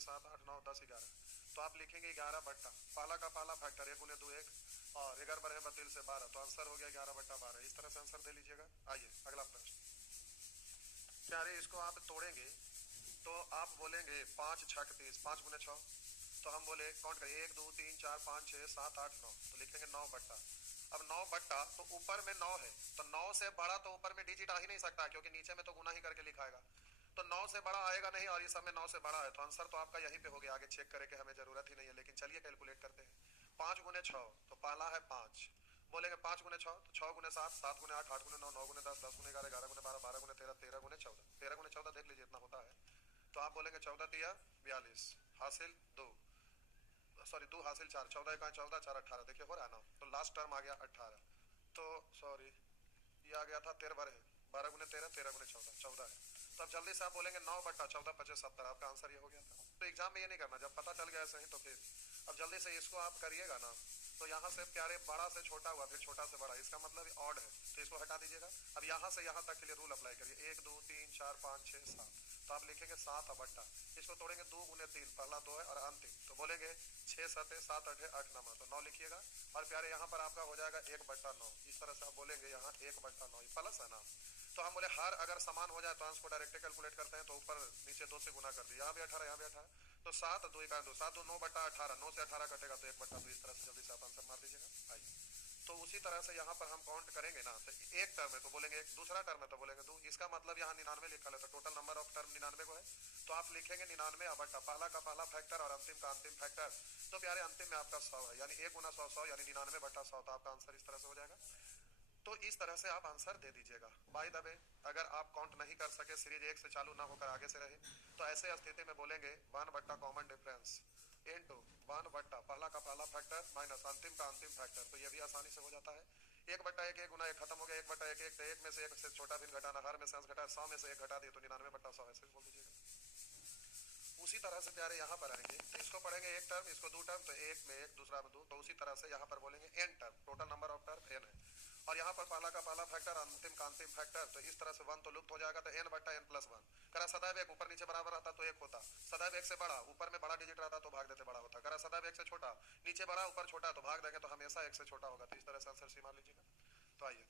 7 8 9 10 11। तो आप लिखेंगे 11 बट्टा पहला का पहला फैक्टर 1 गुने 2 1 और 11 बने 32 से 12, तो आंसर हो गया 11 बट्टा 12। इस तरह से आंसर दे लीजिएगा। आइए अगला प्रश्न। प्यारे इसको आप तोड़ेंगे तो आप बोलेंगे 5 6 30, 5 गुने 6, तो हम बोले काउंट करिए 1 2 3 4 5 6 7 8 9, तो लिखेंगे 9 बट्टा। अब 9 बट्टा तो ऊपर में 9 है, तो 9 से बड़ा तो ऊपर में डिजिट आ ही नहीं सकता क्योंकि नीचे में तो गुना ही करके लिखाएगा, तो 9 से बड़ा आएगा नहीं और इस सब में 9 से बड़ा है, तो आंसर तो आपका यहीं पे हो गया। आगे चेक करें कि हमें जरूरत ही नहीं है, लेकिन चलिए कैलकुलेट करते हैं। 5 गुने 6 तो पहला है 5, बोलेंगे 5 गुने 6 तो 6 गुने 7, 7 गुने 8, 8 गुने 9, 9 गुने 10, 10 गुने 11, 11 गुने 12, 12 गुने 13, 13 गुने 14, 13 गुने 14 देख लीजिए इतना होता है। तो आप बोलेंगे 14 तिया 42 हासिल 2, सॉरी 2 हासिल 4, 14 का 14 4 18, देखिए हो रहा है ना। तो लास्ट टर्म आ गया 18, तो सॉरी ये आ गया था 13 बार है, 12 गुने 13, 13 गुने 14, 14 है। तो अब जल्दी से आप बोलेंगे 9 बट्टा 14 25 70, आपका आंसर ये हो गया था। तो एग्जाम में ये नहीं करना, जब पता चल गया ऐसे ही तो फिर अब जल्दी से इसको आप करिएगा ना, तो यहाँ से प्यारे बड़ा से छोटा हुआ फिर छोटा से बड़ा, इसका मतलब ऑड है, तो इसको हटा दीजिएगा। अब यहाँ से यहाँ तक के लिए रूल अप्लाई करिए 1 2 3 4 5 6 7, तो आप लिखेंगे 7 बट्टा, इसको तोड़ेंगे 2 गुने 3, पहला 2 है और अंतिम, तो बोलेंगे 6 7 7 8 8 9, तो 9 लिखिएगा। और प्यारे यहाँ पर आपका हो जाएगा 1 बट्टा 9, इस तरह से आप बोलेंगे यहाँ 1 बट्टा 9 प्लस है ना। तो हम बोले हर अगर समान हो जाए तो अंश को डायरेक्ट कैलकुलेट करते हैं, तो ऊपर नीचे 2 से गुना कर दिया, यहाँ भी 18 यहाँ भी 18, तो 7 2 का 2 7 2 9 बट्टा 18, 9 से 18 कटेगा तो 1 बट्टा 2, इस तरह से जल्दी से आप आंसर मार दीजिएगा। आइए तो उसी तरह से यहाँ पर हम काउंट करेंगे ना, तो एक टर्म है तो बोलेंगे एक, दूसरा टर्म है तो बोलेंगे 2, इसका मतलब यहाँ 99 लिखा है, तो टोटल नंबर ऑफ टर्म 99 को है, तो आप लिखेंगे 99 बट्टा पहला का पहला फैक्टर और अंतिम का अंतिम फैक्टर, तो प्यारे अंतिम में आपका 100 है, यानी 1 गुना 100 100, यानी 99 बट्टा 100, तो आपका आंसर इस तरह से हो जाएगा। तो इस तरह से आप आंसर दे दीजिएगा। बाय द वे अगर आप काउंट नहीं कर सके, सीरीज 1 से चालू ना होकर आगे से रहे, तो ऐसे स्थिति में बोलेंगे 1 बट्टा कॉमन डिफरेंस इनटू 1 बट्टा पहला का पहला फैक्टर माइनस अंतिम का अंतिम फैक्टर, तो ये भी आसानी से हो जाता है। 1 बट्टा 1 1 गुना 1 खत्म हो गया, 1 बट्टा 1 1, तो 1 में से 1 से छोटा भिन्न घटाना, हर में से अंश घटा, 100 में से 1 घटा दिए तो 99 बट्टा 100 ऐसे बोल दीजिएगा। उसी तरह से प्यारे यहाँ पर आएंगे तो इसको पढ़ेंगे एक टर्म, इसको 2 टर्म, तो 1 में 1 दूसरा में 2, तो उसी तरह से यहाँ पर बोलेंगे n term, total number of term n है, और यहाँ पर पहला का पहला फैक्टर अंतिम का अंतिम फैक्टर, तो इस तरह से 1 तो लुप्त हो जाएगा, तो n बट्टा n प्लस 1 करा सदैव 1 ऊपर नीचे बराबर रहता तो 1 होता, सदैव 1 से बड़ा ऊपर में बड़ा डिजिट रहता तो भाग देते बड़ा होता, करा सदैव 1 से छोटा नीचे बड़ा ऊपर छोटा तो भाग देंगे तो हमेशा 1 से छोटा होगा, तो इस तरह से आंसर सी मान लीजिएगा। तो आइए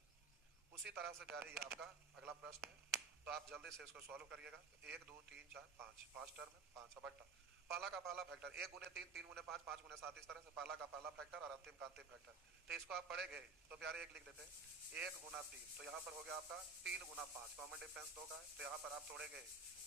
उसी तरह से प्यारे ये आपका अगला प्रश्न है, तो आप जल्दी से इसको सॉल्व करिएगा। 1 2 3 4 5, 5 टर्म है, 5 बट्टा पहला का पहला फैक्टर 1 गुने 3 3 गुने 5 5 गुने 7, इस तरह से पहला का पहला फैक्टर और अंतिम का अंतिम फैक्टर, तो इसको आप पढ़ेंगे तो प्यारे 1 लिख देते हैं 1 गुना 3, तो यहाँ पर हो गया आपका 3 गुना 5, कॉमन डिफरेंस 2 का है, तो यहाँ पर आप तोड़ेंगे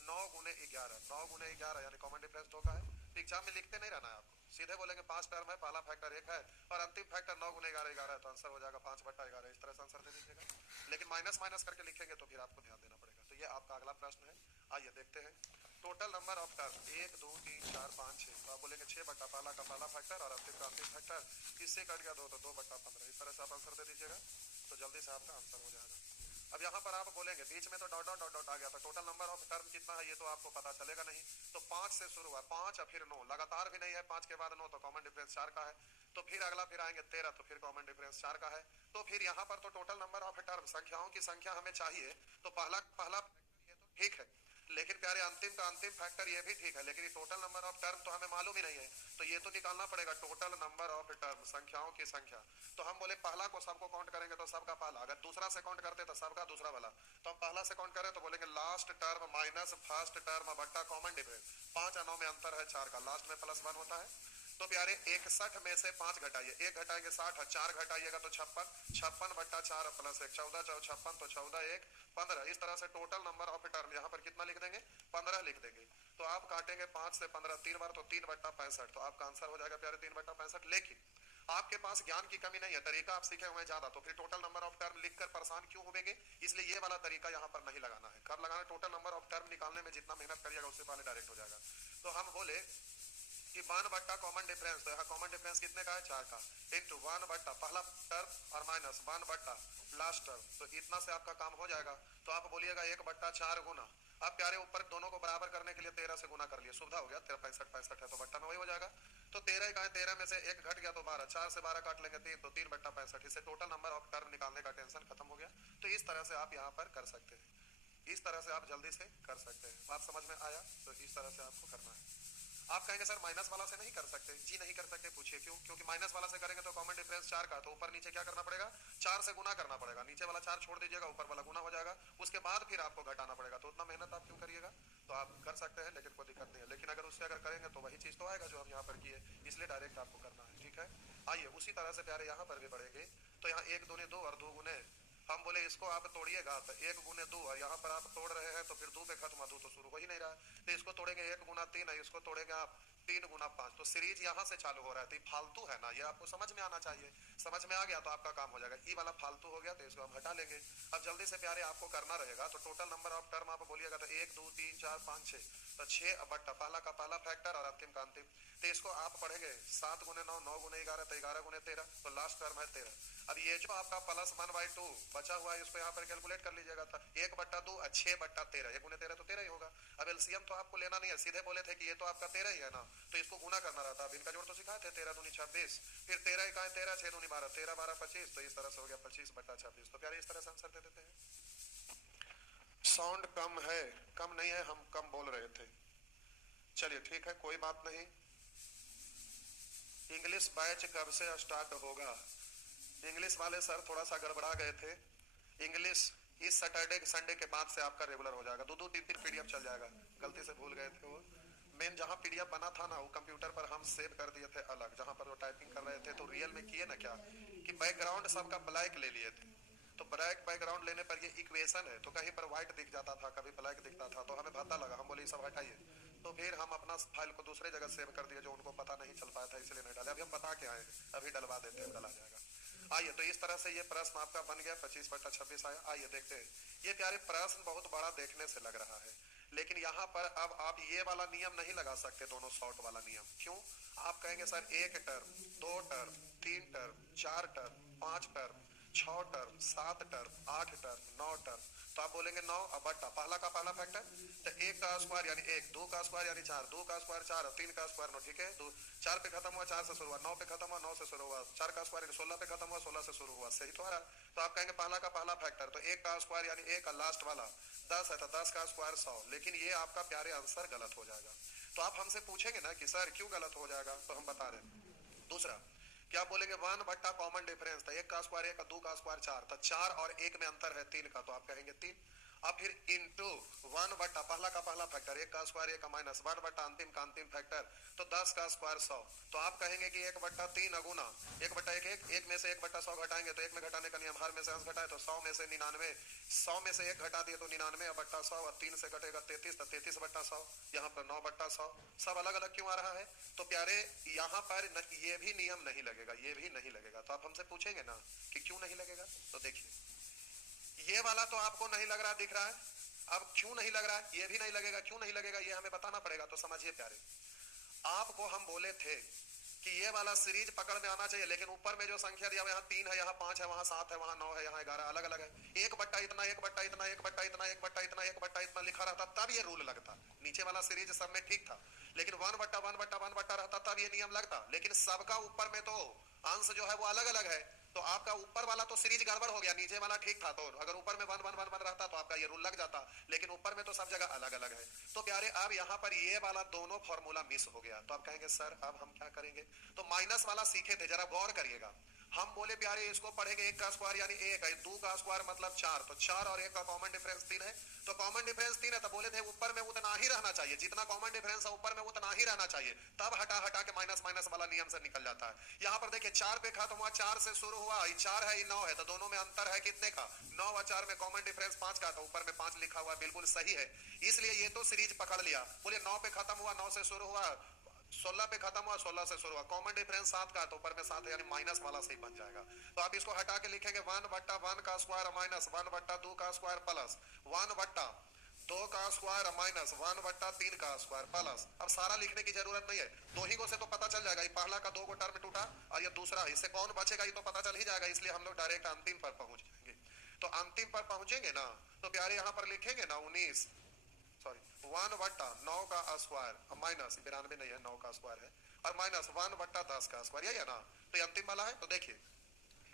9 गुने 11, 9 गुने 11 यानी कॉमन डिफरेंस 2 का है। तो एग्जाम में लिखते नहीं रहना है आपको, सीधे बोलेंगे 5 टर्म है, पहला फैक्टर 1 है और अंतिम फैक्टर 9 गुने 11 11 है, तो आंसर हो जाएगा 5 बट्टा 11, इस तरह से आंसर दे दीजिएगा। लेकिन माइनस माइनस करके लिखेंगे तो फिर आपको ध्यान देना पड़ेगा। तो ये आपका अगला प्रश्न है। आइए देखते हैं टोटल नंबर ऑफ टर्म 1 2 3 4 5 6, तो आप बोलेंगे 6 बट्टा पहला का पहला फैक्टर और अंतिम का अंतिम फैक्टर, इससे कट गया 2 तो 2 बट्टा 15, इस तरह से आप आंसर दे दीजिएगा, तो जल्दी से आपका आंसर हो जाएगा। अब यहाँ पर आप बोलेंगे बीच में तो डॉट डॉट डॉट डॉट आ गया, तो टोटल नंबर ऑफ टर्म कितना है ये तो आपको पता चलेगा नहीं, तो 5 से शुरू हुआ 5 और फिर 9 लगातार भी नहीं है, 5 के बाद 9 तो कॉमन डिफरेंस 4 का है, तो फिर अगला फिर आएंगे 13, तो फिर कॉमन डिफरेंस 4 का है, तो फिर यहाँ पर तो टोटल नंबर ऑफ टर्म संख्याओं की संख्या हमें चाहिए, तो पहला पहला ये तो ठीक है, लेकिन प्यारे अंतिम का अंतिम फैक्टर ये भी ठीक है, लेकिन टोटल नंबर ऑफ टर्म तो हमें मालूम ही नहीं है, तो ये तो निकालना पड़ेगा टोटल नंबर ऑफ टर्म संख्याओं की संख्या। तो हम बोले पहला को सबको काउंट करेंगे तो सबका पहला, अगर दूसरा से काउंट करते तो सबका दूसरा वाला, तो हम पहला से काउंट करें तो बोलेंगे last term minus first term बट्टा कॉमन डिफरेंस, 5 और 9 में अंतर है 4 का, लास्ट में प्लस 1 होता है, तो प्यारे 61 में से 5 घटाइए, 1 घटाएंगे 60 और 4 घटाइएगा तो 56, 56 बट्टा 4 प्लस 1 14 4 56, तो 14 1 15, इस तरह से टोटल नंबर ऑफ टर्म यहाँ पर कितना लिख देंगे 15 लिख देंगे, तो आप काटेंगे 5 से 15 3 बार तो 3 बट्टा 65, तो आपका आंसर हो जाएगा प्यारे 3 बट्टा 65। लेकिन आपके पास ज्ञान की कमी नहीं है, तरीका आप सीखे हुए हैं ज्यादा, तो फिर टोटल नंबर ऑफ टर्म लिखकर परेशान क्यों होंगे, इसलिए ये वाला तरीका यहाँ पर नहीं लगाना है। कब लगाना है, टोटल नंबर ऑफ टर्म निकालने में जितना मेहनत करिएगा उससे पहले डायरेक्ट हो जाएगा। तो हम बोले कि 1 बट्टा कॉमन डिफरेंस, तो यहाँ कॉमन डिफरेंस कितने का है 4 का, इनटू 1 बट्टा पहला टर्म और माइनस 1 बट्टा लास्ट टर्म, तो इतना से आपका काम हो जाएगा। तो आप बोलिएगा 1 बट्टा 4 गुना, आप प्यारे ऊपर दोनों को बराबर करने के लिए 13 से गुना कर लिए, सुविधा हो गया, 13 65 65 है तो बट्टा में वही हो जाएगा, तो 13 का है, 13 में से 1 घट गया तो 12, 4 से 12 काट लेंगे 3, तो 3 बट्टा 65, इससे टोटल नंबर ऑफ टर्म निकालने का टेंशन खत्म हो गया। तो इस तरह से आप यहाँ पर कर सकते हैं, इस तरह से आप जल्दी से कर सकते हैं। बात समझ में आया, तो इस तरह से आपको करना है। आप कहेंगे सर माइनस वाला से नहीं कर सकते, जी नहीं कर सकते, पूछिए क्यों? क्योंकि माइनस वाला से करेंगे तो कॉमन डिफरेंस 4 का, तो ऊपर नीचे क्या करना पड़ेगा, 4 से गुना करना पड़ेगा, नीचे वाला 4 छोड़ दीजिएगा, ऊपर वाला गुना हो जाएगा, उसके बाद फिर आपको घटाना पड़ेगा, तो उतना मेहनत आप क्यों करिएगा? तो आप कर सकते हैं, लेकिन कोई दिक्कत नहीं है। लेकिन अगर उससे अगर करेंगे तो वही चीज तो आएगा जो हम यहाँ पर किए, इसलिए डायरेक्ट आपको करना है, ठीक है। आइए उसी तरह से प्यारे यहाँ पर भी बढ़ेंगे, तो यहाँ 1 दूनी 2 और 2 गुने, हम बोले इसको आप तोड़िएगा तो 1 गुने 2, और यहाँ पर आप तोड़ रहे हैं तो फिर 2 पे खत्म, 2 तो शुरू हो ही नहीं रहा है, तो इसको तोड़ेंगे 1 गुना 3 है, इसको तोड़ेंगे आप 3 गुना 5, तो सीरीज यहाँ से चालू हो रहा है, तो फालतू है ना, ये आपको समझ में आना चाहिए। समझ में आ गया तो आपका काम हो जाएगा। ई वाला फालतू हो गया तो इसको हम हटा लेंगे। अब जल्दी से प्यारे आपको करना रहेगा, तो टोटल नंबर ऑफ टर्म आप बोलिएगा तो 1 2 3 4 5 6, तो 6 बट्टा पहला का पहला फैक्टर और अंतिम का अंतिम, तो इसको आप पढ़ेंगे 7 गुने 9, 9 गुने 11, तो 11 गुने 13, तो लास्ट टर्म है 13। अब ये जो आपका प्लस 1/2 बचा हुआ है इसको यहाँ पर कैलकुलेट कर लीजिएगा, था 1/2 6 बट्टा 13, 1 गुने 13 तो 13 ही होगा। अब एलसीएम तो आपको लेना नहीं है, सीधे बोले थे कि ये तो आपका 13 ही है ना, तो इसको गुना करना रहता है। अब इनका जोड़ तो सिखाए थे, 13 दूनी 26, फिर 13 इकाई 13, 6 दूनी 12, 13 12 25, तो इस तरह से हो गया 25/26। तो प्यारे इस तरह से आंसर दे देते हैं। साउंड कम है, कम नहीं है, हम कम बोल रहे थे। चलिए ठीक है, कोई बात नहीं। इंग्लिश बैच कब से स्टार्ट होगा? इंग्लिश वाले सर थोड़ा सा गड़बड़ा गए थे। इंग्लिश इस सैटरडे संडे के बाद से आपका रेगुलर हो जाएगा, 2 3 पीडीएफ चल जाएगा। गलती से भूल गए थे वो मेन जहां पीडीएफ बना था ना, वो कंप्यूटर पर हम सेव कर दिए थे अलग, जहां पर वो टाइपिंग कर रहे थे, तो रियल में किए ना क्या कि बैकग्राउंड सबका ब्लैक ले लिए थे, तो ब्लैक बैकग्राउंड लेने पर ये इक्वेशन है, तो कहीं पर व्हाइट दिख जाता था, कभी ब्लैक दिखता था, तो हमें भद्दा लगा, हम बोले सब हटाइए, तो फिर हम अपना फाइल को दूसरे जगह सेव कर दिए, जो उनको पता नहीं चल पाया था, इसलिए नहीं डाले। अभी हम बता के आए, अभी डलवा देते हैं, डला जाएगा। आइए तो इस तरह से ये प्रश्न आपका बन गया, 25/26 आया। आइए देखते हैं, ये प्यारे प्रश्न बहुत बड़ा देखने से लग रहा है, लेकिन यहाँ पर अब आप ये वाला नियम नहीं लगा सकते, दोनों शॉर्ट वाला नियम। क्यों? आप कहेंगे sir 1 term 2 term 3 term 4 term 5 term 6 term 7 term 8 term 9 term, तो आप बोलेंगे 9 बट्टा पहला का पहला फैक्टर, तो 1 का स्क्वायर यानी 1, 2 का स्क्वायर यानी 4, 2 का स्क्वायर 4, 3 का स्क्वायर 9, ठीक है। 4 पे खत्म हुआ, 4 से शुरू हुआ, 9 पे खत्म हुआ, 9 से शुरू हुआ, 4 का स्क्वायर 16 पे खत्म हुआ, 16 से शुरू हुआ, सही तो आ रहा। तो आप कहेंगे पहला का पहला फैक्टर, तो 1 का स्क्वायर यानी 1 का लास्ट वाला 10 है, तो 10 का स्क्वायर 100, लेकिन ये आपका प्यारे आंसर गलत हो जाएगा। तो आप हमसे पूछेंगे ना कि सर क्यों गलत हो जाएगा, तो हम बता रहे। दूसरा क्या बोलेंगे 1 बट्टा कॉमन डिफरेंस, तो 1 का स्क्वायर 1 का, 2 का स्क्वायर 4, तो 4 और 1 में अंतर है 3 का, तो आप कहेंगे 3। अब फिर इंटू 1 बट्टा पहला का पहला फैक्टर, 1 का स्क्वायर 1 का माइनस 1 बट्टा अंतिम का अंतिम फैक्टर, तो 10 का स्क्वायर 100, तो आप कहेंगे कि 1/3 अगुना 1/1 1 में से 1/100 घटाएंगे, तो 1 में घटाने का नियम, हर में से अंश घटाए, तो 100 में से 99, 100 में से 1 घटा दिए तो 99/100, और 3 से घटेगा 33, तो 33/100, यहाँ पर 9/100। सब अलग अलग क्यों आ रहा है? तो प्यारे यहाँ पर ये भी नियम नहीं लगेगा, ये भी नहीं लगेगा। तो आप हमसे पूछेंगे ना कि क्यों नहीं लगेगा, तो देखिए ये वाला तो आपको नहीं लग रहा, दिख रहा है, अब क्यों नहीं लग रहा है, ये भी नहीं लगेगा, क्यों नहीं लगेगा ये हमें बताना पड़ेगा। तो समझिए प्यारे, आपको हम बोले थे कि ये वाला सीरीज पकड़ में आना चाहिए, लेकिन ऊपर में जो संख्या दिया यहाँ 3 है, यहाँ 5 है, वहां 7 है, वहां 9 है, यहाँ 11, अलग अलग है। 1 बट्टा इतना 1 बट्टा इतना 1 बट्टा इतना 1 बट्टा इतना 1 बट्टा इतना लिखा रहता, तब ये रूल लगता। नीचे वाला सीरीज सब में ठीक था, लेकिन 1 बट्टा 1 बट्टा 1 बट्टा रहता, तब ये नियम लगता। लेकिन सबका ऊपर में तो अंश जो है वो अलग अलग है, तो आपका ऊपर वाला तो सीरीज गड़बड़ हो गया, नीचे वाला ठीक था। तो अगर ऊपर में 1 1 1 1 रहता तो आपका ये रूल लग जाता, लेकिन ऊपर में तो सब जगह अलग अलग है। तो प्यारे अब यहाँ पर ये वाला दोनों फॉर्मूला मिस हो गया, तो आप कहेंगे सर अब हम क्या करेंगे। तो माइनस वाला सीखे थे, जरा गौर करिएगा। हम बोले प्यारे इसको पढ़ेंगे 1 का स्क्वायर यानी 1 है, 2 का स्क्वायर मतलब 4, तो 4 और 1 का कॉमन डिफरेंस 3 है, तो कॉमन डिफरेंस 3 है, तो बोले थे ऊपर में उतना ही रहना चाहिए, जितना कॉमन डिफरेंस है ऊपर में उतना ही रहना चाहिए, तब हटा हटा के माइनस माइनस वाला नियम से निकल जाता है। यहाँ पर देखिए 4 पे खत्म हुआ, 4 से शुरू हुआ, 4 है 9 है, तो दोनों में अंतर है कितने का, 9 और 4 में कॉमन डिफरेंस 5 का, तो ऊपर में 5 लिखा हुआ बिल्कुल सही है, इसलिए ये तो सीरीज पकड़ लिया। बोले 9 पे खत्म हुआ, 9 से शुरू हुआ, 16 पे खत्म हुआ, 16 से शुरू हुआ, कॉमन डिफरेंस 7 का, तो ऊपर में 7 है, यानी माइनस वाला सही बन जाएगा। तो आप इसको हटा के लिखेंगे 1 बट्टा 1 का स्क्वायर माइनस 1 बट्टा 2 का स्क्वायर प्लस 1 बट्टा 2 का स्क्वायर माइनस 1 बट्टा 3 का स्क्वायर प्लस। अब सारा लिखने की जरूरत नहीं है, दो ही को से तो पता चल जाएगा, पहला का 2 को टर्म टूटा और ये दूसरा, इससे कौन बचेगा ये तो पता चल ही जाएगा, इसलिए हम लोग डायरेक्ट अंतिम पर पहुंच जाएंगे। तो अंतिम पर पहुंचेंगे ना, तो प्यारे यहाँ पर लिखेंगे ना 19 सॉरी 1 बट्टा 9 का स्क्वायर माइनस 92 नहीं है, 9 का स्क्वायर है, और माइनस 1 बट्टा 10 का स्क्वायर, यही है ना। तो ये अंतिम वाला है, तो देखिए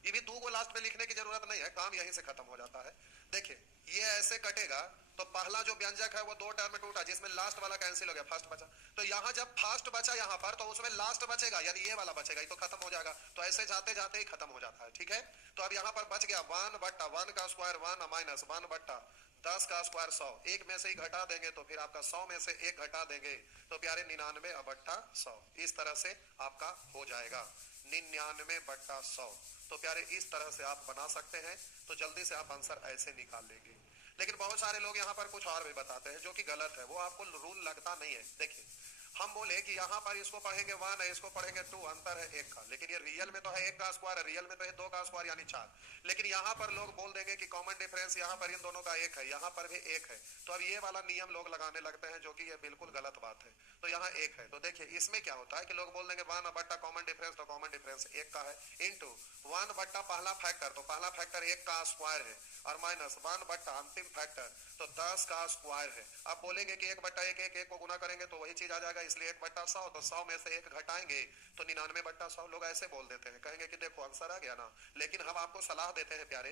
ये भी 2 को लास्ट में लिखने की जरूरत नहीं है, काम यहीं से खत्म हो जाता है। देखिए ये ऐसे कटेगा, तो पहला जो व्यंजक है वो दो टर्म में टूटा, जिसमें लास्ट वाला कैंसिल हो गया, फर्स्ट बचा। तो यहाँ जब फर्स्ट बचा यहाँ पर, तो उसमें लास्ट बचेगा, यानी ये वाला बचेगा, ये तो खत्म हो जाएगा। तो ऐसे जाते जाते ही खत्म हो जाता है, ठीक है। तो अब यहाँ पर बच गया 1 बट्टा 1 का स्क्वायर 1 माइनस 1 बट्टा 10 का स्क्वायर 100। एक में से ही घटा देंगे तो फिर आपका 100 में से एक घटा देंगे तो प्यारे 99 बट्टा 100। इस तरह से आपका हो जाएगा 99 बट्टा 100। तो प्यारे इस तरह से आप बना सकते हैं, तो जल्दी से आप आंसर ऐसे निकाल लेंगे। लेकिन बहुत सारे लोग यहाँ पर कुछ और भी बताते हैं जो कि गलत है, वो आपको रूल लगता नहीं है। देखिए हम बोले कि यहाँ पर इसको पढ़ेंगे 1 है, इसको पढ़ेंगे 2, अंतर है 1 का, लेकिन ये रियल में तो है 1 का स्क्वायर है, रियल में तो है 2 का स्क्वायर यानी 4। लेकिन यहाँ पर लोग बोल देंगे कि कॉमन डिफरेंस यहाँ पर इन दोनों का 1 है, यहाँ पर भी 1 है। तो अब ये वाला नियम लोग लगाने लगते हैं, जो कि ये बिल्कुल गलत बात है। तो यहाँ 1 है, तो देखिए इसमें क्या होता है कि लोग बोल देंगे 1 बट्टा कॉमन डिफरेंस, तो कॉमन डिफरेंस 1 का है, इंटू 1 बट्टा पहला फैक्टर, तो पहला फैक्टर 1 का स्क्वायर है, और माइनस 1 बट्टा अंतिम फैक्टर तो 10 का स्क्वायर है। अब बोलेंगे कि 1 बट्टा 1 1 को गुना करेंगे तो वही चीज आ जाएगा, इसलिए 1 बट्टा 100, तो 100 में से 1 घटाएंगे तो 99 बट्टा 100। लोग ऐसे बोल देते हैं, कहेंगे कि देखो आंसर आ गया ना। लेकिन हम आपको सलाह देते हैं प्यारे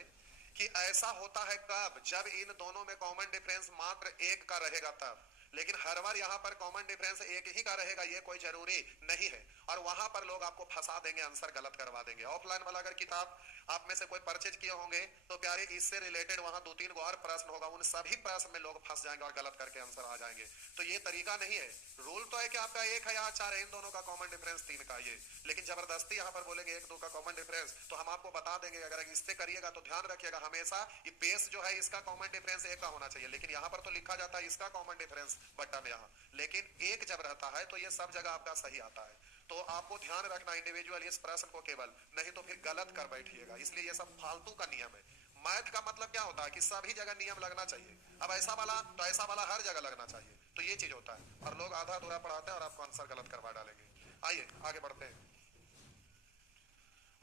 कि ऐसा होता है कब, जब इन दोनों में कॉमन डिफरेंस मात्र 1 का रहेगा तब। लेकिन हर बार यहाँ पर कॉमन डिफरेंस 1 ही का रहेगा ये कोई जरूरी नहीं है, और वहां पर लोग आपको फंसा देंगे, आंसर गलत करवा देंगे। ऑफलाइन वाला अगर किताब आप में से कोई परचेज किए होंगे तो प्यारे इससे रिलेटेड वहां 2-3 गो और प्रश्न होगा, उन सभी प्रश्न में लोग फंस जाएंगे और गलत करके आंसर आ जाएंगे। तो ये तरीका नहीं है। रूल तो है कि आपका 1 है यहाँ 4 है, इन दोनों का कॉमन डिफरेंस 3 का ये, लेकिन जबरदस्ती यहाँ पर बोलेंगे 1-2 का कॉमन डिफरेंस, तो हम आपको बता देंगे अगर इससे करिएगा तो ध्यान रखिएगा हमेशा ये बेस जो है इसका कॉमन डिफरेंस 1 का होना चाहिए। लेकिन यहाँ पर तो लिखा जाता है इसका कॉमन डिफरेंस बट्टा में यहाँ, लेकिन 1 जब रहता है तो ये सब जगह आपका सही आता है। तो आपको ध्यान रखना इंडिविजुअल इस प्रश्न को केवल, नहीं तो फिर गलत कर बैठिएगा। इसलिए ये सब फालतू का नियम है। मैथ का मतलब क्या होता है कि सभी जगह नियम लगना चाहिए। अब ऐसा वाला तो ऐसा वाला हर जगह लगना चाहिए, तो ये चीज होता है। और लोग आधा अधूरा पढ़ाते हैं और आपको आंसर गलत करवा डालेंगे। आइए आगे बढ़ते हैं।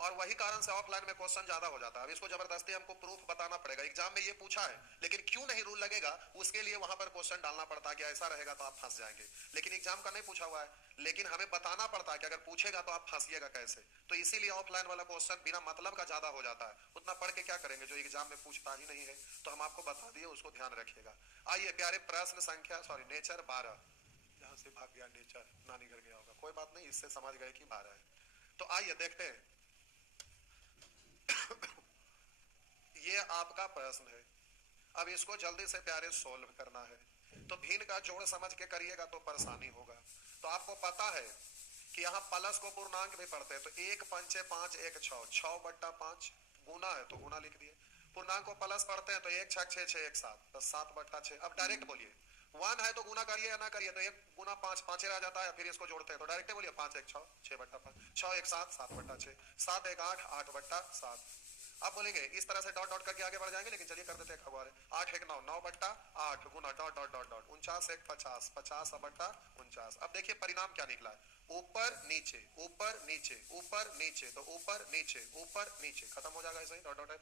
और वही कारण से ऑफलाइन में क्वेश्चन ज्यादा हो जाता है। अब इसको जबरदस्ती हमको प्रूफ बताना पड़ेगा, एग्जाम में ये पूछा है लेकिन क्यों नहीं रूल लगेगा, उसके लिए वहां पर क्वेश्चन डालना पड़ता है कि ऐसा रहेगा तो आप फंस जाएंगे। लेकिन एग्जाम का नहीं पूछा हुआ है, लेकिन हमें बताना पड़ता है कि अगर पूछेगा तो आप फंसिएगा कैसे। तो इसीलिए ऑफलाइन वाला क्वेश्चन बिना मतलब का ज्यादा हो जाता है। उतना पढ़ के क्या करेंगे जो एग्जाम में पूछता ही नहीं है। तो हम आपको बता दिए, उसको ध्यान रखिएगा। आइए प्यारे प्रश्न संख्या नेचर 12, यहाँ से भाग गया नेचर, नानी घर गया होगा, कोई बात नहीं, इससे समझ गए कि 12 है। तो आइए देखते हैं। ये आपका प्रश्न है, अब इसको जल्दी से प्यारे सोल्व करना है। तो भिन्न का जोड़ समझ के करिएगा तो परेशानी होगा। तो आपको पता है कि यहाँ प्लस को पूर्णांक भी पढ़ते हैं, तो 1 पंचे 5 1 6, 6 बट्टा 5 गुना है तो गुना लिख दिए। पूर्णांक को प्लस पढ़ते हैं तो 1 6 6 6 1 7, तो 7 बट्टा 6। अब डायरेक्ट बोलिए 1 है तो गुना करिए या ना करिए, तो 1 गुना 5 5 रह जाता है, फिर इसको जोड़ते हैं तो डायरेक्ट बोलिए 5 1 6 6 बट्टा 5, 6 1 7 7 बट्टा 6, 7 1 8 8 बट्टा 7। आप बोलेंगे इस तरह से डॉट डॉट करके आगे बढ़ जाएंगे, लेकिन चलिए कर देते हैं खबर। 8 1 9 9 बट्टा 8 गुना डॉट डॉट डॉट डॉट 49 1 50 50 बट्टा 49। अब देखिए परिणाम क्या निकला है, ऊपर नीचे ऊपर नीचे ऊपर नीचे, तो ऊपर नीचे ऊपर नीचे खत्म हो जाएगा ऐसे ही डॉट डॉट है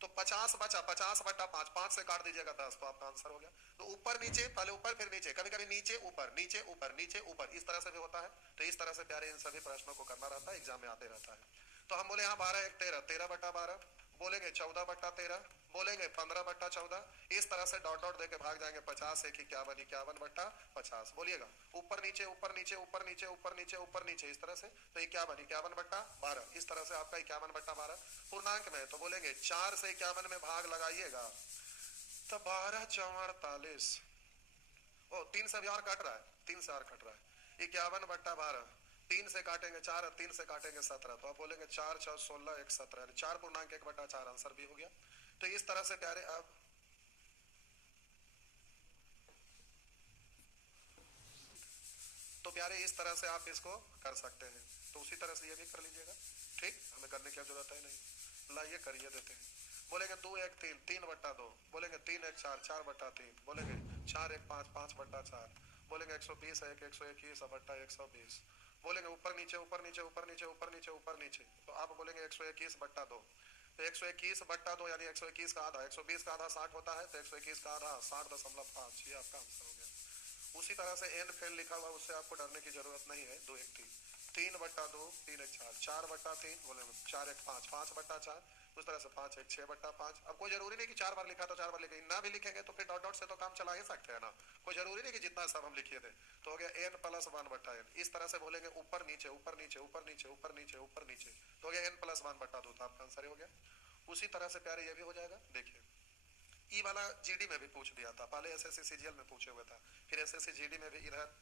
तो 50 बचा, 50 बट्टा 5, 5 से काट दीजिएगा 10, तो आपका आंसर हो गया। तो ऊपर नीचे, पहले ऊपर फिर नीचे, कभी कभी नीचे ऊपर नीचे ऊपर नीचे ऊपर, इस तरह से भी होता है। तो इस तरह से प्यारे इन सभी प्रश्नों को करना रहता है, एग्जाम में आते रहता है। तो हम बोले यहाँ 12 1 13, 13 बट्टा 12, बोलेंगे 14 बट्टा 13, बोलेंगे 15 बट्टा 14, इस तरह से डॉट डॉट देके भाग जाएंगे। 50 1 51 51 बट्टा 50, बोलिएगा ऊपर नीचे ऊपर नीचे ऊपर नीचे ऊपर नीचे ऊपर नीचे, इस तरह से तो 51 51 बट्टा 12, इस तरह से आपका 51 बट्टा 12 पूर्णांक में। तो बोलेंगे 4 से 51 में भाग लगाइएगा तो 12 4 48, ओ 3 से भी और कट रहा है, 3 से और कट रहा है, 51 बट्टा 12, 3 से काटेंगे 4, 3 से काटेंगे 17, तो आप बोलेंगे 4 6 16 1 17, 4 पूर्णांक 1 बट्टा 4, आंसर भी हो गया। तो इस तरह से प्यारे अब तो प्यारे इस तरह से आप इसको कर सकते हैं। तो उसी तरह से ये भी कर लीजिएगा, ठीक, हमें करने की जरूरत है नहीं। लाइए करिए देते हैं। बोलेंगे 2 1 3 3 बट्टा 2, बोलेंगे 3 1 4 4 बट्टा 3, बोलेंगे 4 1 5 5 बट्टा 4, बोलेंगे 120 1 121 बट्टा 120, बोलेंगे ऊपर नीचे ऊपर नीचे ऊपर नीचे ऊपर नीचे ऊपर नीचे, तो आप बोलेंगे 121 बट्टा 2, तो 121 बट्टा 2 यानी 121 का आधा, 120 का आधा 60 होता है, तो 121 का आधा 60.5, ये आपका आंसर हो गया। उसी तरह से एन फेल लिखा हुआ, उससे आपको डरने की जरूरत नहीं है। 2 1 3 3 बट्टा 2 3 1 4, 4 बट्टा 3, बोले 4 1 5 5 बट्टा 4, उस तरह से 5 1 6/5। अब कोई जरूरी नहीं कि 4 बार लिखा तो 4 बार लिखे, ना भी लिखेंगे तो फिर डॉट डॉट से तो काम चला ही सकते हैं ना, कोई जरूरी नहीं कि जितना सब हम लिखिए थे। तो हो गया n+1/n। इस तरह से बोलेंगे ऊपर नीचे ऊपर नीचे ऊपर नीचे ऊपर नीचे ऊपर नीचे, तो हो गया n+1/2। तो आपका आंसर हो गया। उसी तरह से प्यारे ये भी हो जाएगा। देखिए ई वाला जीडी में भी पूछ दिया था, पहले एसएससी सीजीएल में पूछे हुए था, फिर एसएससी जीडी में भी इधर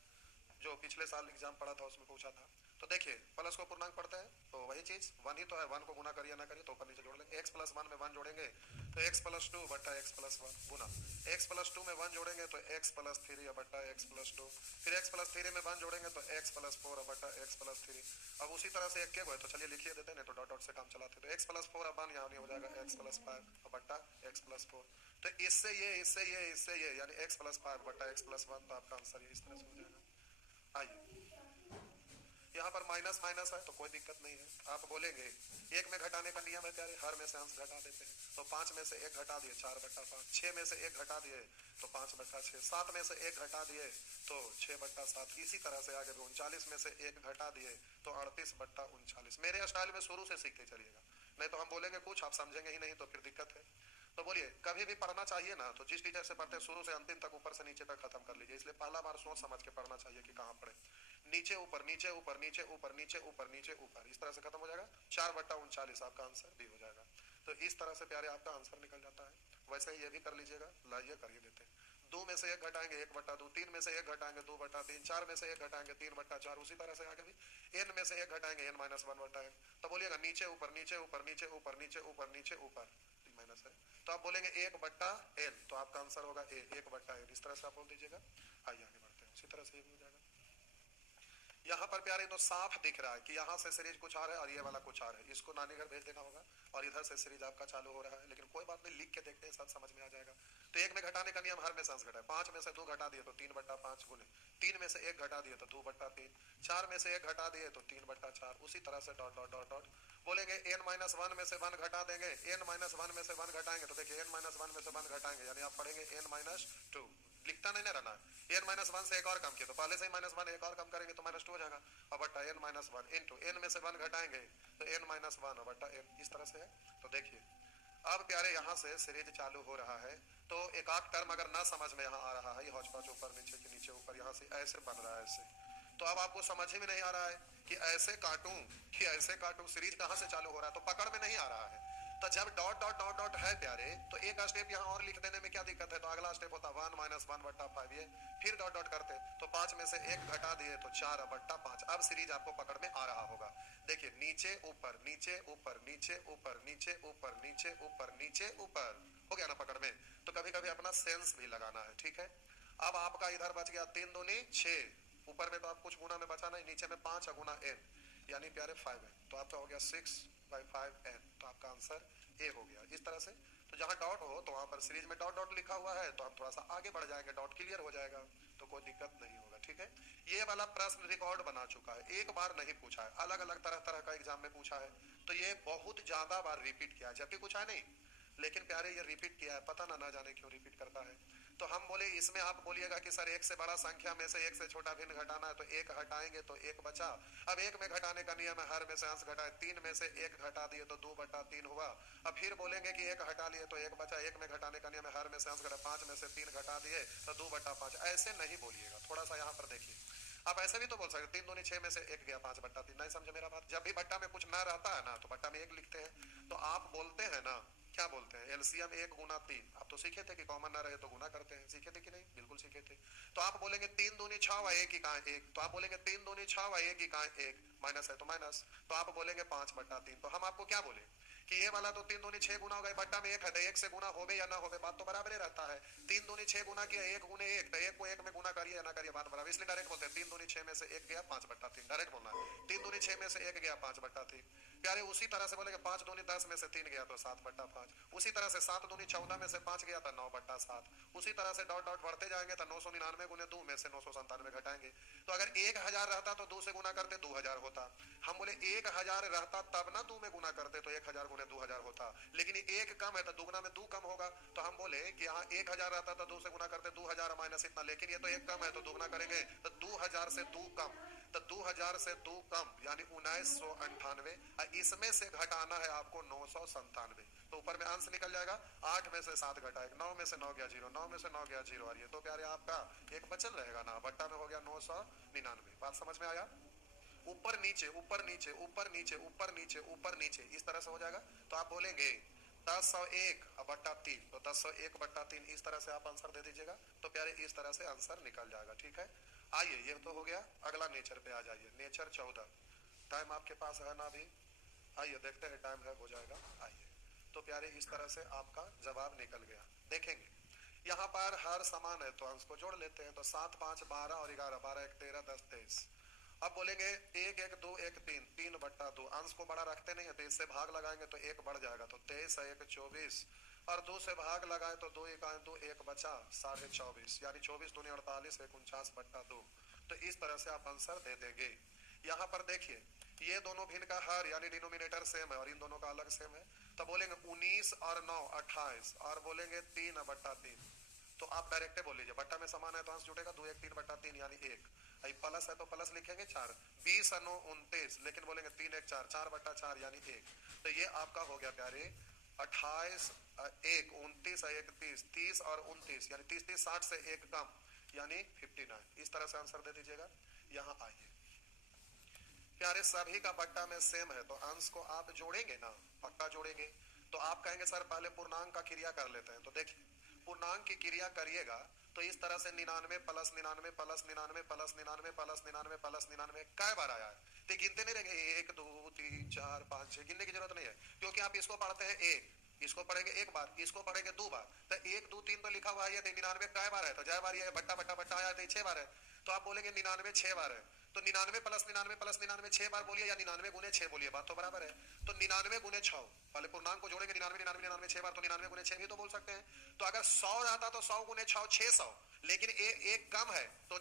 जो पिछले साल एग्जाम पड़ा था उसमें पूछा था। तो देखिए प्लस को पूर्णांक पढ़ते हैं तो वही चीज 1 ही तो है, 1 को गुना करिए ना करिए तो ऊपर नीचे जोड़ लेंगे। x+1 में 1 जोड़ेंगे तो x+2/x+1 गुना, x+2 में 1 जोड़ेंगे तो x+3/x+2, फिर x+3 में 1 जोड़ेंगे तो x+4/x+3। अब उसी तरह से एक के तो चलिए लिखिए देते हैं, तो डॉट डॉट से काम चलाते। तो x+4 अब 1 यहाँ नहीं हो जाएगा x+5/x+4। तो इससे ये यानी x+5/x+1। तो आपका आंसर ये इस तरह से हो जाएगा। आइए यहाँ पर माइनस माइनस है तो कोई दिक्कत नहीं है। आप बोलेंगे एक में घटाने का नियम है प्यारे, हर में से अंश घटा देते हैं। तो 5 में से 1 घटा दिए 4/5, 6 में से 1 घटा दिए तो 5/6, 7 में से 1 घटा दिए तो 6/7। इसी तरह से आगे भी 39 में से 1 घटा दिए तो 38/39। मेरे स्टाइल में शुरू से सीखते चलिएगा, नहीं तो हम बोलेंगे कुछ आप समझेंगे ही नहीं तो फिर दिक्कत है। तो बोलिए कभी भी पढ़ना चाहिए ना तो जिस टीचर से पढ़ते हैं शुरू से अंतिम तक ऊपर से नीचे तक खत्म कर लीजिए। इसलिए पहला बार सोच समझ के पढ़ना चाहिए कि कहाँ पढ़े, नीचे ऊपर नीचे ऊपर नीचे ऊपर नीचे ऊपर नीचे ऊपर, इस तरह से खत्म हो जाएगा। 4/39 आपका आंसर भी हो जाएगा। तो इस तरह से प्यारे आपका आंसर निकल जाता है। वैसे ही ये भी कर लीजिएगा, लाइए करिए देते हैं। 2 में से 1 घटाएंगे 1/2, 3 में से 1 घटाएंगे 2/3, 4 में से 1 घटाएंगे 3/4, उसी तरह से आगे भी n में से 1 घटाएंगे n-1/n। तो बोलिएगा नीचे ऊपर नीचे ऊपर नीचे ऊपर नीचे ऊपर नीचे ऊपर माइनस है, तो आप बोलेंगे 1/n। तो आपका आंसर होगा a 1/n। इस तरह से आप बोल दीजिएगा। आइए आगे बढ़ते हैं, उसी तरह से ये भी हो जाएगा। यहाँ पर प्यारे तो साफ दिख रहा है कि यहाँ से सीरीज कुछ आ रहा है और ये वाला कुछ आ रहा है, इसको नानी घर भेज देना होगा और इधर से सीरीज आपका चालू हो रहा है। लेकिन कोई बात नहीं, लिख के देखते हैं, सब समझ में आ जाएगा। तो 1 में घटाने का नियम हर में से अंश घटाए। 5 में से 2 घटा दिए तो 3/5 गुने, 3 में से 1 घटा दिए तो 2/3, 4 में से 1 घटा दिए तो 3/4। उसी तरह से डॉट डॉट डॉट डॉट बोलेंगे n-1 में से 1 घटा देंगे, n-1 में से 1 घटाएंगे तो देखिए n-1 में से 1 घटाएंगे यानी आप पढ़ेंगे n-2। लिखता नहीं ना रहना, n-1 से एक और कम किया तो पहले से ही -1 एक और कम करेंगे तो -2 हो जाएगा। और बट्टा n-1 इंटू n में से 1 घटाएंगे तो n-1 बट्टा n, इस तरह से है। तो देखिए अब प्यारे यहाँ से सीरीज चालू हो रहा है। तो एक आध टर्म अगर ना समझ में यहाँ आ रहा है, हौच पौच ऊपर नीचे के नीचे ऊपर यहाँ से ऐसे बन रहा है ऐसे, तो अब आपको समझ ही में नहीं आ रहा है कि ऐसे काटूं कि ऐसे काटूं, सीरीज कहाँ से चालू हो रहा है तो पकड़ में नहीं आ रहा है। तो जब डॉट डॉट डॉट डॉट है प्यारे तो एक स्टेप यहाँ और लिख देने में क्या दिक्कत है। तो अगला स्टेप होता 1 - 1/5 ये, फिर डॉट डॉट करते तो 5 में से 1 घटा दिए तो 4/5। अब सीरीज आपको पकड़ में आ रहा होगा। देखिए नीचे ऊपर नीचे ऊपर नीचे ऊपर नीचे ऊपर नीचे ऊपर नीचे ऊपर, हो गया ना पकड़ में। तो कभी कभी अपना सेंस भी लगाना है, ठीक है। अब आपका इधर बच गया 3 दूनी 6, ऊपर में तो आप कुछ गुना में बचा नहीं, नीचे में 5 गुना n यानी प्यारे 5 है। तो आपका हो गया 6/5n। तो आपका आंसर ए हो गया। इस तरह से तो जहां डॉट हो तो वहां पर सीरीज में डॉट डॉट लिखा हुआ है तो हम थोड़ा सा आगे बढ़ जाएंगे, डॉट क्लियर हो जाएगा तो कोई दिक्कत नहीं होगा, ठीक है। ये वाला प्रश्न रिकॉर्ड बना चुका है, एक बार नहीं पूछा है, अलग अलग तरह तरह का एग्जाम में पूछा है। तो ये बहुत ज्यादा बार रिपीट किया है, जबकि कुछ है नहीं लेकिन प्यारे ये रिपीट किया है, पता ना जाने क्यों रिपीट करता है। तो हम बोले इसमें आप बोलिएगा कि सर 1 से बड़ा संख्या में से 1 से छोटा भिन्न घटाना है तो 1 हटाएंगे तो 1 बचा। अब 1 में घटाने का नियम है हर में से अंश घटाए, 3 में से 1 घटा दिए तो 2/3 हुआ। अब फिर बोलेंगे कि 1 हटा लिए तो 1 बचा, 1 में घटाने का नियम है हर में से अंश घटाए, 5 में से 3 घटा दिए तो 2/5। ऐसे नहीं बोलिएगा, थोड़ा सा यहाँ पर देखिए। आप ऐसे भी तो बोल सकते 3 दूनी 6 में से 1 गया 5/3, नहीं समझे मेरा बात। जब भी बट्टा में कुछ ना रहता है ना तो बट्टा में 1 लिखते हैं। तो आप बोलते हैं ना, क्या बोलते हैं, एलसीएम 1 गुना 3। आप तो सीखे थे कि कॉमन ना रहे तो गुना करते हैं, सीखे थे कि नहीं, बिल्कुल सीखे थे। तो आप बोलेंगे 3 दूनी 6 व 1 कहाँ 1, तो आप बोलेंगे 3 दूनी 6 व 1 कहाँ 1, माइनस है तो माइनस, तो आप बोलेंगे 5/3। तो हम आपको क्या बोले कि ये वाला तो 3 दूनी 6 गुना हो गए, बट्टा में 1 है तो 1 से गुना होवे या ना होवे, बात तो बराबर ही रहता है। 3 दूनी 6 गुना किया 1 गुने 1, तो 1 को 1 में गुना करिए या ना करिए, बात बराबर। इसलिए डायरेक्ट बोलते हैं 3 दूनी 6 में से 1 गया 5/3, डायरेक्ट बोलना है 3 दूनी 6 में से 1 गया 5/3 प्यारे। उसी तरह से बोलेंगे 5 दूनी 10 में से 3 गया तो 7/5, उसी तरह से 7 दूनी 14 में से 5 गया था 9/7, उसी तरह से डॉट डॉट बढ़ते जाएंगे तो 999 गुने 2 में से 997 घटाएंगे। तो अगर 1000 रहता तो 2 से गुना करते 2000 होता। हम बोले 1000 रहता तब ना 2 में गुना करते तो 1000 गुने 2000 होता, लेकिन 1 कम है तो दुगना में 2 कम होगा। तो हम बोले कि यहाँ 1000 रहता तो 2 से गुना करते 2000 माइनस इतना, लेकिन ये तो 1 कम है तो दुगना करेंगे तो 2000 से 2 कम। तो 2000 से 2 कम यानी 1998, इसमें से घटाना है आपको 997। तो ऊपर में अंश निकल जाएगा, 8 में से 7 घटा 1, 9 में से 9 गया 0, 9 में से 9 गया 0, और ये तो प्यारे आपका एक बचन रहेगा ना, बट्टा में हो गया 999। बात समझ में आया? ऊपर नीचे ऊपर नीचे ऊपर नीचे ऊपर नीचे ऊपर नीचे इस तरह से हो जाएगा। तो आप बोलेंगे 1001 बट्टा 3, तो 1001 बट्टा 3 इस तरह से आप आंसर दे दीजिएगा। तो प्यारे इस तरह से आंसर निकल जाएगा। ठीक है, आइए ये तो हो गया। अगला नेचर पे आ जाइए, नेचर 14। टाइम आपके पास है ना अभी? आइए देखते हैं, टाइम है, हो जाएगा। आइए, तो प्यारे इस तरह से आपका जवाब निकल गया। देखेंगे यहाँ पर हर समान है तो अंश को जोड़ लेते हैं। तो 7 5 12 और 11, 12 1 13 10 23। अब बोलेंगे 1 1 2 1 3, 3 बट्टा 2, अंश को बड़ा रखते नहीं है तो इससे भाग लगाएंगे तो 1 बढ़ जाएगा। तो 23 1 24, और 2 से भाग लगाए तो 2 1 2, 1 बचा 24.5, यानी 24 दूनी 48, 49 बट्टा 2। तो इस तरह से आप आंसर दे देंगे। यहाँ पर देखिए ये दोनों भिन्न का हर यानी डिनोमिनेटर सेम है और इन दोनों का अलग सेम है। तो बोलेंगे 19 और 9 28, और बोलेंगे 3 बट्टा 3। तो आप डायरेक्ट बोल लीजिए, बट्टा में समान है तो अंश जुटेगा 2 1 3 बट्टा 3 यानी 1, प्लस है तो प्लस लिखेंगे 4, 20 9 29, लेकिन बोलेंगे 3 1 4, 4 बट्टा 4 यानी 1। तो ये आपका हो गया प्यारे 28 1 29 1 30, 30 और 29 यानी 30 30 60 से 1 कम यानी 59। इस तरह से आंसर दे दीजिएगा। यहाँ आइए प्यारे, सभी का बट्टा में सेम है तो अंश को आप जोड़ेंगे ना, पक्का जोड़ेंगे। तो आप कहेंगे सर पहले पूर्णांक का क्रिया कर लेते हैं। तो देखिए पूर्णांक की क्रिया करिएगा तो इस तरह से 99 plus 99 plus 99 plus 99 plus 99 plus 99 कै बार आया है? तो गिनते नहीं रहेंगे 1 2 3 4 5 6, गिनने की जरूरत नहीं है, क्योंकि आप इसको पढ़ते हैं 1, इसको पढ़ेंगे 1 बार, इसको पढ़ेंगे 2 बार। तो 1 2 3 तो लिखा हुआ है, 99 कै बार है? तो जय बार ये बट्टा बट्टा बट्टा आया तो 6 बार है। तो आप बोलेंगे 99 6 बार है। तो 99 प्लस 99 प्लस 99 6 बार बोलिए या 99 गुने 6 बोलिए, बात तो बराबर है। तो 99 गुने 6, पहले पूर्णांक को जोड़ेंगे 99 99 99 6 बार, तो 99 गुने 6 भी तो बोल सकते हैं। तो अगर 100 रहता तो 100 गुने 6 600, लेकिन एक कम है तो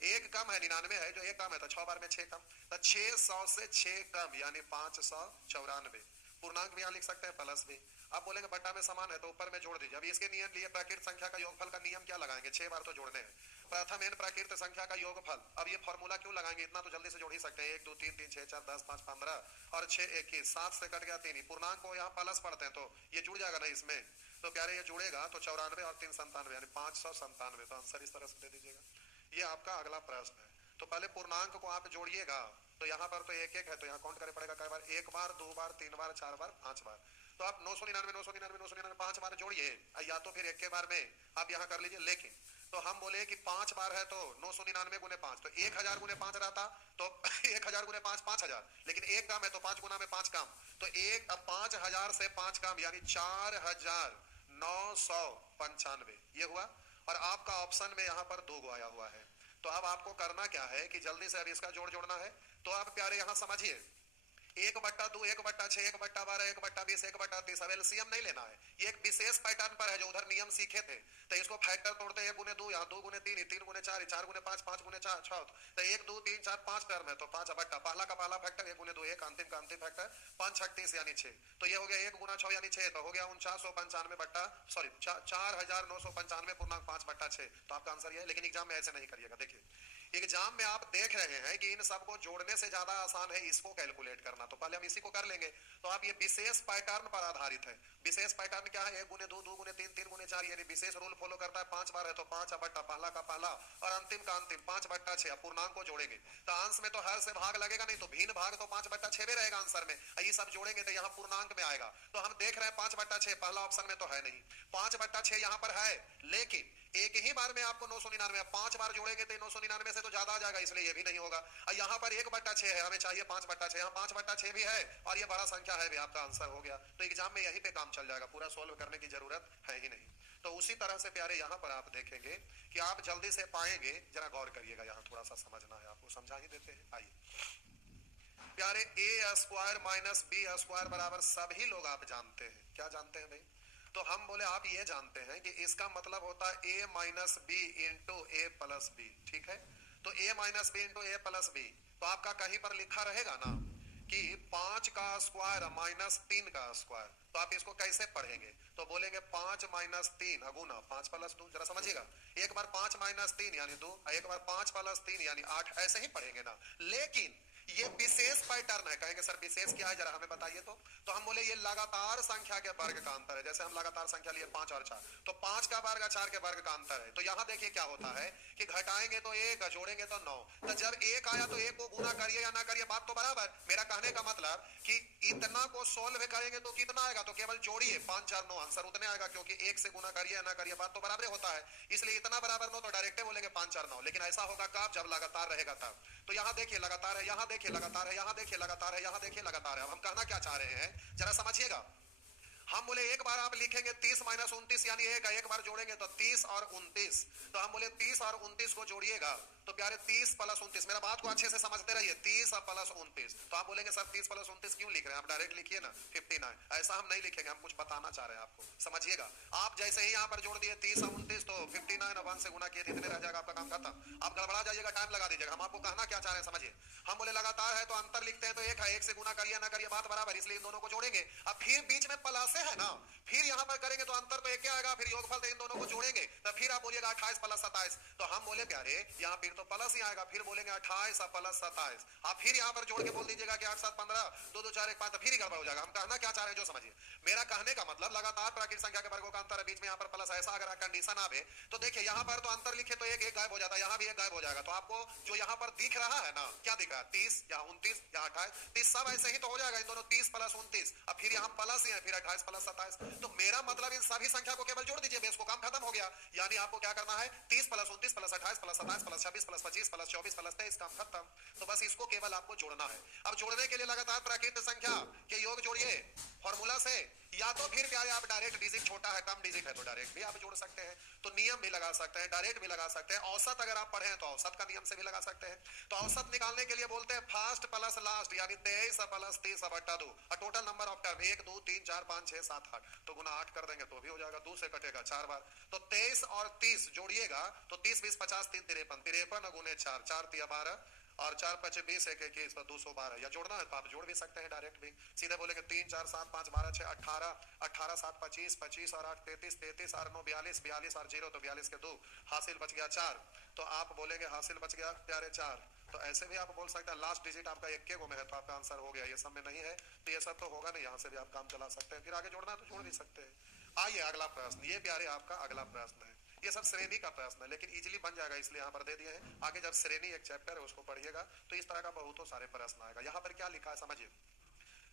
एक कम है, 99 है जो एक कम है तो 6 बार में 6 कम, तो 600 से 6 कम यानी 594। पूर्णांक भी यहाँ लिख सकते हैं प्लस भी। अब बोलेंगे बट्टा में समान है तो ऊपर में जोड़ दीजिए। अब इसके नियम लिए प्राकृत संख्या का योगफल का नियम क्या लगाएंगे? 6 बार तो जोड़ने हैं। प्रथम n प्राकृत संख्या का योगफल। अब ये फॉर्मूला क्यों लगाएंगे, इतना तो जल्दी से जोड़ ही सकते हैं। 1 2 3 3 6 4 10 5 15 और 6 21, 7 से कट गया 3, पूर्णांक को यहाँ प्लस पढ़ते हैं तो ये जुड़ जाएगा ना इसमें। तो प्यारे ये जुड़ेगा तो 94 और 3 97 यानी 597। तो आंसर इस तरह से दे दीजिएगा। ये आपका अगला प्रश्न है। तो पहले पूर्णांक को आप जोड़िएगा तो यहाँ पर तो 1 1 है तो यहाँ काउंट करना पड़ेगा कई बार, 1 बार 2 बार 3 बार 4 बार 5 बार। तो आप 999 999 999 5 बार जोड़िए, या तो फिर एक के बार में आप यहाँ कर लीजिए। लेकिन तो हम बोले कि 5 बार है तो 999 गुने 5, तो 1000 गुने 5 रहता तो 1000 गुने 5 5000, लेकिन एक कम है तो 5 गुना में 5 कम, तो 5000 से 5 कम यानी 4995 ये हुआ। और आपका ऑप्शन में यहाँ पर 2 आया हुआ है। तो अब आपको करना क्या है कि जल्दी से अब इसका जोड़ जोड़ना है। तो आप प्यारे यहाँ समझिए 1 बट्टा 2 1 बट्टा 6 1 बट्टा 12 1 बट्टा 20 1 बट्टा 30। अब एलसीएम नहीं लेना है, ये एक विशेष पैटर्न पर है जो उधर नियम सीखे थे। तो इसको फैक्टर तोड़ते हैं 1 गुने 2, यहाँ 2 गुने 3 3 गुने 4 4 गुने 5 5 गुने 4 6। तो 1 2 3 4 5 टर्म है तो 5 बट्टा पहला का पहला फैक्टर 1 गुने 2 1, अंतिम का अंतिम फैक्टर 5 36 यानी 6। तो ये हो गया 1 गुना 6 यानी 6, तो हो गया 4995 बट्टा 4995 पूर्णांक 5 बट्टा 6। तो आपका आंसर ये है। लेकिन एग्जाम में ऐसे नहीं करिएगा। देखिए एग्जाम में आप देख रहे हैं कि इन सबको जोड़ने से ज्यादा आसान है इसको कैलकुलेट करना, तो पहले हम इसी को कर लेंगे। तो आप ये विशेष पैटर्न पर आधारित है। विशेष पैटर्न क्या है? 1 गुने 2 2 गुने 3 3 गुने 4 यानी विशेष रूल फॉलो करता है। 5 बार है तो 5 बट्टा पहला का पहला और अंतिम का अंतिम 5 बट्टा 6। पूर्णांक को जोड़ेंगे तो अंश में तो हर से भाग लगेगा नहीं, तो भिन्न भाग तो 5 बट्टा 6 में रहेगा आंसर में। ये सब जोड़ेंगे तो यहाँ पूर्णांक में आएगा। तो हम देख रहे हैं 5 बट्टा 6 पहला ऑप्शन में तो है नहीं, 5 बट्टा 6 यहाँ पर है, लेकिन एक ही बार में आपको 999, 5 बार जोड़ेंगे तो 999 से तो ज्यादा आ जाएगा, इसलिए ये भी नहीं होगा। यहाँ पर 1 बट्टा 6 है, हमें चाहिए 5 बट्टा 6, यहाँ 5 बट्टा 6 भी है और ये बड़ा संख्या है भी, आपका आंसर हो गया। तो एग्जाम में यहीं पे काम चल जाएगा, पूरा सोल्व करने की जरूरत है ही नहीं। तो उसी तरह से प्यारे यहाँ पर आप देखेंगे कि आप जल्दी से पाएंगे। जरा गौर करिएगा, यहाँ थोड़ा सा समझना है, आपको समझा ही देते हैं। आइए प्यारे, ए स्क्वायर माइनस बी स्क्वायर बराबर सभी लोग आप जानते हैं। क्या जानते हैं भाई? तो हम बोले आप ये जानते हैं कि इसका मतलब होता है ए माइनस बी इंटू ए प्लस बी। ठीक है, तो ए माइनस बी इंटू ए प्लस बी, तो आपका कहीं पर लिखा रहेगा ना कि 5 का स्क्वायर माइनस 3 का स्क्वायर, तो आप इसको कैसे पढ़ेंगे? तो बोलेंगे 5 माइनस 3 अगुना 5 प्लस 2। जरा समझिएगा, एक बार 5 माइनस 3 यानी 2, एक बार 5 प्लस 3 यानी 8, ऐसे ही पढ़ेंगे ना। लेकिन ये विशेष पैटर्न है। कहेंगे सर विशेष क्या है, जरा हमें बताइए। तो हम बोले ये लगातार संख्या के वर्ग का अंतर है। जैसे हम लगातार संख्या लिए 5 और 4, तो 5 का वर्ग 4 के वर्ग का अंतर है। तो यहां देखिए क्या होता है कि घटाएंगे तो 1, जोड़ेंगे तो 9। तो जब 1 आया तो 1 को गुना करिए या ना करिए, बात तो बराबर। मेरा कहने का मतलब कि इतना को सोल्व करेंगे तो कितना आएगा, तो केवल जोड़िए 5 4 9, आंसर उतने आएगा, क्योंकि 1 से गुना करिए या ना करिए, बात तो बराबर होता है। इसलिए इतना बराबर 9 तो डायरेक्ट बोलेंगे 5 4 9। लेकिन ऐसा होगा कब, जब लगातार रहेगा तब। तो यहां देखिए लगातार है, यहां देखिए लगातार है, यहां देखिए लगातार है, यहां देखिए लगातार है। अब हम कहना क्या चाह रहे हैं जरा समझिएगा। हम बोले एक बार आप लिखेंगे 30 माइनस 29 यानी एक बार जोड़ेंगे तो 30 और 29। तो हम बोले 30 और 29 को जोड़िएगा तो प्यारे 30 प्लस 29, मेरा बात को अच्छे से समझते रहिए, 30 और प्लस 29। तो आप बोलेंगे सर 30 प्लस 29 क्यों लिख रहे हैं, आप डायरेक्ट लिखिए ना 59। ऐसा हम नहीं लिखेंगे, हम कुछ बताना चाह रहे हैं आपको, समझिएगा। आप जैसे ही यहाँ पर जोड़ दिए 30 और 29 तो 59 और 1 से गुना किए इतने रह जाएगा, आपका काम खत्म। आप गड़बड़ा जाइएगा, टाइम लगा दीजिएगा। हम आपको कहना क्या चाह रहे हैं समझिए। हम बोले लगातार है तो अंतर लिखते हैं तो एक है, 1 से गुना करिए ना करिए बात बराबर, इसलिए इन दोनों को जोड़ेंगे। अब फिर बीच में प्लस है ना, फिर यहां पर करेंगे तो अंतर तो एक आएगा, फिर योगफल इन दोनों को जोड़ेंगे तो फिर आप बोलिएगा 28 प्लस 27। तो हम बोले प्यारे यहां फिर तो प्लस ही आएगा, फिर बोलेंगे 28 प्लस 27। आप फिर यहां पर जोड़ के बोल दीजिएगा कि 8 7 15 2 2 4 1 5, तो फिर ही गड़बड़ हो जाएगा। हम कहना क्या चाह रहे हैं जो समझिए। मेरा कहने का मतलब लगातार प्राकृतिक संख्या के वर्गों का अंतर है, बीच में यहां पर प्लस, ऐसा अगर कंडीशन आवे तो देखिए यहां पर तो अंतर लिखे तो एक गायब हो जाता है, यहां भी एक गायब हो जाएगा। तो आपको जो यहां पर दिख रहा है ना, क्या दिख रहा है, 30 या 29 या 28, 30 सब ऐसे ही तो हो जाएगा इन दोनों, 30 प्लस 29। अब फिर यहां प्लस ही है, फिर 28 प्लस 27। तो मेरा मतलब इन सभी संख्या को केवल जोड़ दीजिए, बेस को काम खत्म हो गया। यानी आपको क्या करना है, 30 plus 29 plus 28 plus 27 plus 26 plus 25 plus 24 plus 23, काम खत्म। तो बस इसको केवल आपको जोड़ना है। अब जोड़ने के लिए लगातार प्राकृतिक संख्या के योग जोड़िए फॉर्मूला से, या तो फिर प्यारे आप डायरेक्ट डिजिट छोटा है कम डिजिट है तो डायरेक्ट भी आप जोड़ सकते हैं, तो नियम भी लगा सकते हैं, डायरेक्ट भी लगा सकते हैं। औसत अगर आप पढ़े हैं तो औसत का नियम से भी लगा सकते हैं। तो औसत निकालने के लिए बोलते हैं फर्स्ट प्लस लास्ट, यानी 23 प्लस 30 बटा 2, टोटल नंबर ऑफ टर्म 1 2 3 4 5 6 7 8, तो गुना 8 कर देंगे तो भी हो जाएगा, 2 से कटेगा 4 बार। तो 23 और 30 जोड़िएगा तो 30 20 50 3 53, 53 गुने 4 4 3 12 और 4 5 20 1 21 212। या जोड़ना है तो आप जोड़ भी सकते हैं डायरेक्ट भी, सीधे बोलेंगे 3 4 7 5 12 6 18, 18 7 25, 25 और 8 33, 33 और 9 42, 42 और 0 तो 42 के 2, हासिल बच गया 4। तो आप बोलेंगे हासिल बच गया प्यारे 4। तो ऐसे भी आप बोल सकते हैं लास्ट डिजिट आपका 1 गो में है तो आपका आंसर हो गया। ये सब में नहीं है तो ये सब तो होगा नहीं, यहाँ से भी आप काम चला सकते हैं, फिर आगे जोड़ना है तो जोड़ भी सकते हैं। आइए अगला प्रश्न, ये प्यारे आपका अगला प्रश्न है। ये सब श्रेणी का प्रश्न है लेकिन इजीली बन जाएगा इसलिए यहाँ पर दे दिए हैं। आगे जब श्रेणी एक चैप्टर है उसको पढ़िएगा तो इस तरह का बहुत सारे प्रश्न आएगा। यहाँ पर क्या लिखा है समझिए,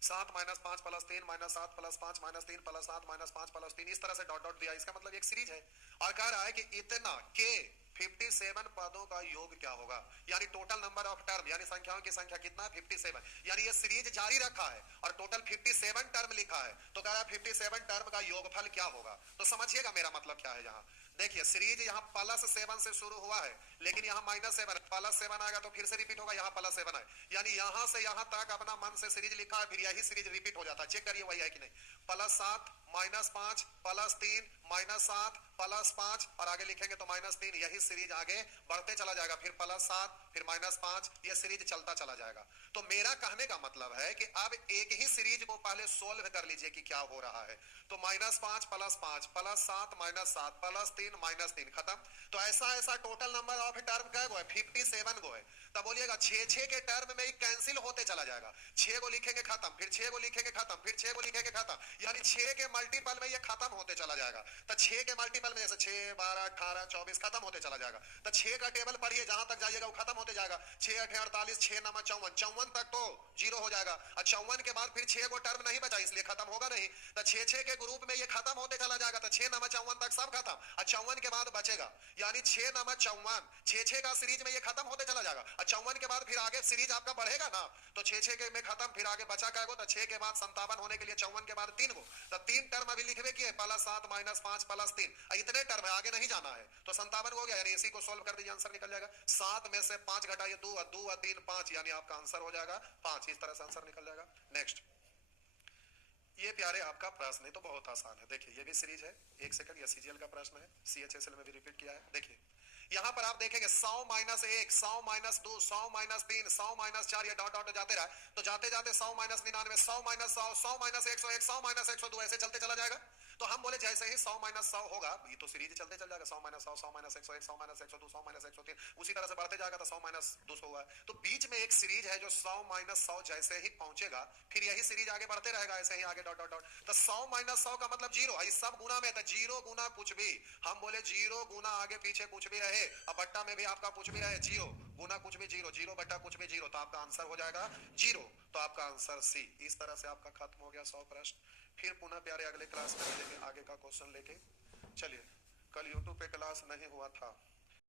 7 minus 5 plus 3 minus 7 plus 5 minus 3 plus 7 minus 5 plus 3, इस तरह से डॉट डॉट दिया। इसका मतलब एक सीरीज है और कह रहा है कि इतना के 57 पदों का योग क्या होगा, यानी टोटल नंबर ऑफ टर्म, यानी संख्याओं की संख्या कितना 57, यानी ये सीरीज जारी रखा है और टोटल 57 टर्म लिखा है। तो कह रहा है 57 टर्म का योगफल क्या होगा। तो समझिएगा मेरा मतलब क्या है। यहाँ देखिए सीरीज यहाँ प्लस 7 से शुरू हुआ है लेकिन यहाँ -7, प्लस 7 आएगा तो फिर से रिपीट होगा, यहाँ +7 है, यानी यहाँ से यहाँ तक अपना मन से सीरीज लिखा है, फिर यही सीरीज रिपीट हो जाता है। चेक करिए वही है कि नहीं, +7 -5 +3 -7 +5 और आगे लिखेंगे तो -3, यही सीरीज आगे बढ़ते चला जाएगा, फिर +7 फिर -5, ये सीरीज चलता चला जाएगा। तो मेरा कहने का मतलब है कि अब एक ही सीरीज को पहले सोल्व कर लीजिए कि क्या हो रहा है। तो -5 +5 +7 -7 +3 -3 खत्म। तो ऐसा टोटल नंबर ऑफ टर्म क्या है 57 गो है। तब बोलिएगा 6 के टर्म में ही कैंसिल होते चला जाएगा, 6 को लिखेंगे खत्म, फिर 6 को लिखेंगे खत्म, फिर 6 को लिखेंगे खत्म, यानी 6 के मल्टीपल में ये खत्म होते चला जाएगा। तो 6 के मल्टीपल में जैसे 6 12 18 24 खत्म होते चला जाएगा। तो 6 का टेबल पढ़िए, जहां तक जाइएगा वो खत्म होते जाएगा। 6 8 48, 6 9 54, 54 तक तो 0 हो जाएगा और 54 के बाद फिर 6 को टर्म नहीं बचा इसलिए खत्म होगा नहीं। तो 6 के ग्रुप में ये खत्म होते चला जाएगा। तो 6 9 54 तक सब खत्म और 54 के बाद बचेगा, यानी 6 9 54, 6 का सीरीज में ये खत्म होते चला जाएगा। 54 के बाद फिर आगे सीरीज आपका बढ़ेगा ना, तो 6 के में खत्म, फिर आगे बचा क्या, तो 6 के बाद 57 होने के लिए 54 के बाद 3 गो, तो 3 टर्म अभी लिखवे किए +7 -5 +3, इतने टर्म है, आगे नहीं जाना है। तो 57 हो गया, यानी इसी को सोल्व कर दीजिए आंसर निकल जाएगा। 7 में से 5 घटाइए 2 और 2 और 3 5, यानी आपका आंसर हो जाएगा 5। इस तरह से आंसर निकल जाएगा। नेक्स्ट, ये प्यारे आपका प्रश्न है तो बहुत आसान है। देखिए ये भी सीरीज है, 1 सेकंड, ये सीजीएल का प्रश्न है, सीएचएसएल में भी रिपीट किया है। देखिए यहां पर आप देखेंगे 100 माइनस 1, 100 माइनस 2, 100 माइनस 3, 100 माइनस 4, ये डॉट डॉट जाते रहा तो जाते जाते 100 माइनस 99, 100 माइनस 100, 100 माइनस 101, 100 माइनस 102, ऐसे चलते चला जाएगा। तो हम बोले जैसे ही 100 माइनस 100 होगा, ये तो सीरीज चलते चल जाएगा, 100 माइनस 100, 100 माइनस 101, 100 माइनस 102, 100 माइनस 103, उसी तरह से बढ़ते जाएगा तो 100 माइनस 200 हुआ। तो बीच में एक सीरीज है जो 100 माइनस 100 जैसे ही पहुंचेगा, फिर यही सीरीज आगे बढ़ते रहेगा, ऐसे ही आगे डॉट डॉट डॉट। तो 100 माइनस 100 का मतलब जीरो, ये सब गुना में था, जीरो गुना कुछ भी, हम बोले जीरो गुना आगे पीछे कुछ भी रहे, अब बट्टा में भी आपका कुछ भी रहे, जीरो गुना कुछ भी जीरो, जीरो बट्टा कुछ भी जीरो, तो आपका आंसर हो जाएगा जीरो। तो आपका आंसर सी। इस तरह से आपका खत्म हो गया 100 प्रश्न। फिर पुनः प्यारे अगले क्लास में मिलेंगे आगे का क्वेश्चन लेके। चलिए, कल यूट्यूब पे क्लास नहीं हुआ था।